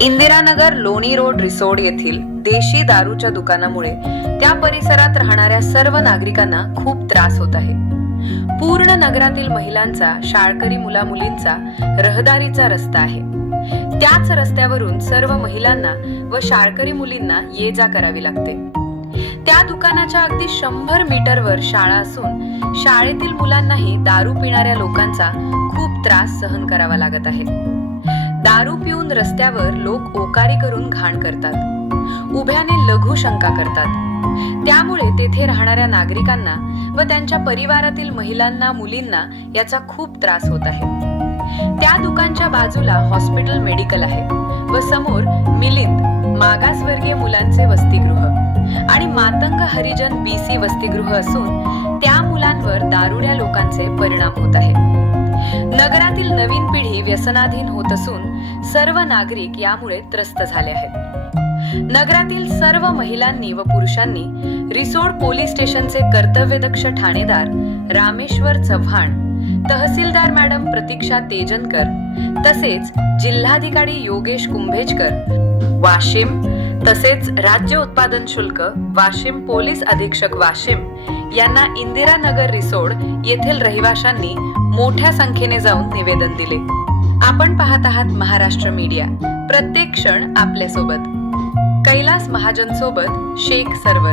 इंदिरानगर लोणी रोड रिसोड येथील देशी दारूच्या दुकानामुळे त्या परिसरात राहणाऱ्या सर्व नागरिकांना खूप त्रास होत आहे। पूर्ण नगरातील महिलांचा, शाळकरी मुला-मुलींचा रहदारीचा रस्ता आहे। त्याच रस्त्यावरून सर्व महिलांना व शाळकरी मुलींना ये-जा करावी लागते। त्या दुकानाच्या अगदी 100 मीटरवर शाळा असून शाळेतील मुलांनाही दारू पिणाऱ्या लोकांचा खूप त्रास सहन करावा लागत आहे। दारू पिऊन रस्त्यावर लोक ओकारी करून घाण करतात, उभ्याने लघु शंका करतात। त्यामुळे तेथे राहणाऱ्या नागरिकांना व त्यांच्या परिवारातील महिलांना, मुलींना याचा खूप त्रास होत आहे। त्या दुकानच्या बाजूला हॉस्पिटल मेडिकल आहे व समोर मिलिंद मागासवर्गीय मुलांचे वसतिगृह आणि मातंग हरिजन बीसी वसतिगृह असून त्या मुलांवर दारुड्या लोकांचे परिणाम होत आहे। नगरातील नवीन पिढी व्यसनाधीन होत असून सर्व नागरिक यामुळे त्रस्त झाले आहेत। नगरातील सर्व महिलांनी व पुरुषांनी रिसोड पोलीस स्टेशनचे कर्तव्यदक्ष ठाणेदार रामेश्वर चव्हाण, तहसीलदार मॅडम प्रतीक्षा तेजनकर तसेच जिल्हाधिकारी योगेश कुंभेजकर वाशिम तसेच राज्य उत्पादन शुल्क वाशिम पोलीस अधीक्षक वाशिम यांना इंदिरानगर रिसोड येथील रहिवाशांनी मोठ्या संख्येने जाऊन निवेदन दिले। आपण पाहत आहात महाराष्ट्र मीडिया, प्रत्येक क्षण आपल्या सोबत। कैलास महाजन सोबत शेख सरवर।